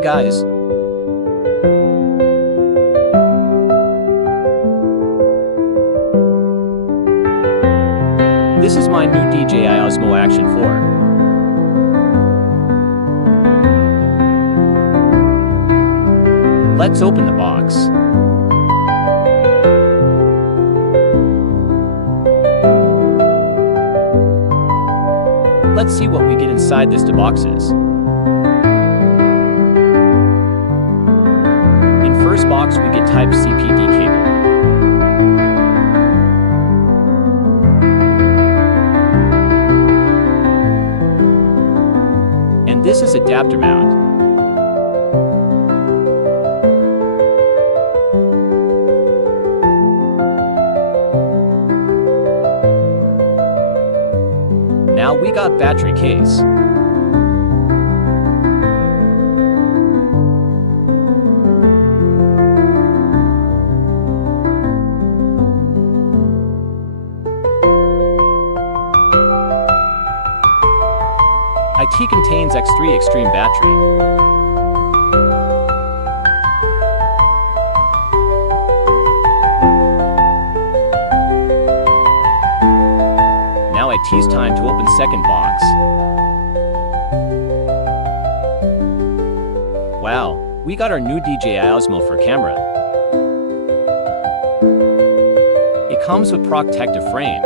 Hey guys. This is my new Dji Osmo Action 4. Let's open the box. Let's see what we get inside this boxes. In first box we get Type-C PD cable. And this is adapter mount. Now we got battery case. IT contains X3 Extreme battery. Now IT's time to open second box. Wow, we got our new Dji Osmo for camera. It comes with protective frame.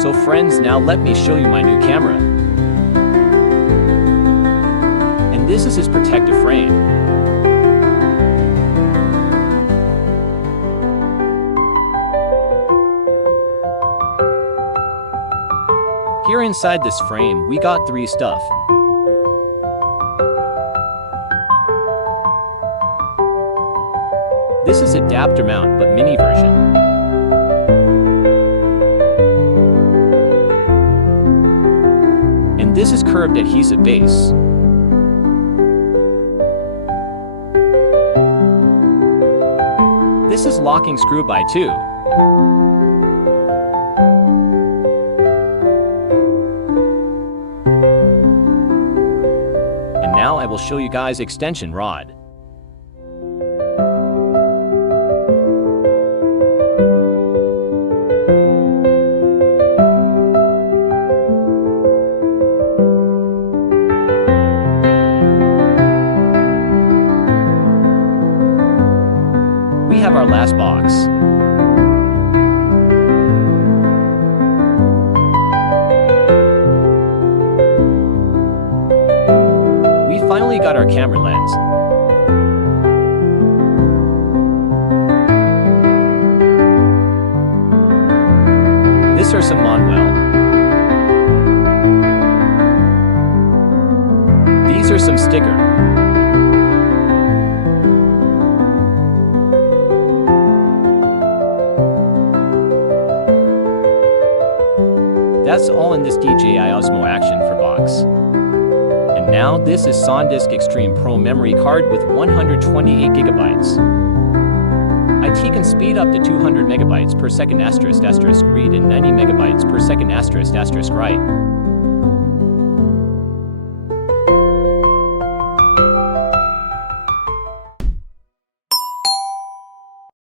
So friends, now let me show you my new camera. And this is his protective frame. Here inside this frame, we got 3 stuff. This is adapter mount, but mini version. And this is curved adhesive base. This is locking screw by 2. And now I will show you guys extension rod. We have our last box. We finally got our camera lens. These are some Manuel. These are some sticker. That's all in this Dji Osmo Action 4 box. And now this is SanDisk Extreme Pro memory card with 128 gigabytes. IT can speed up to 200 megabytes per second **** read and 90 megabytes per second **** write.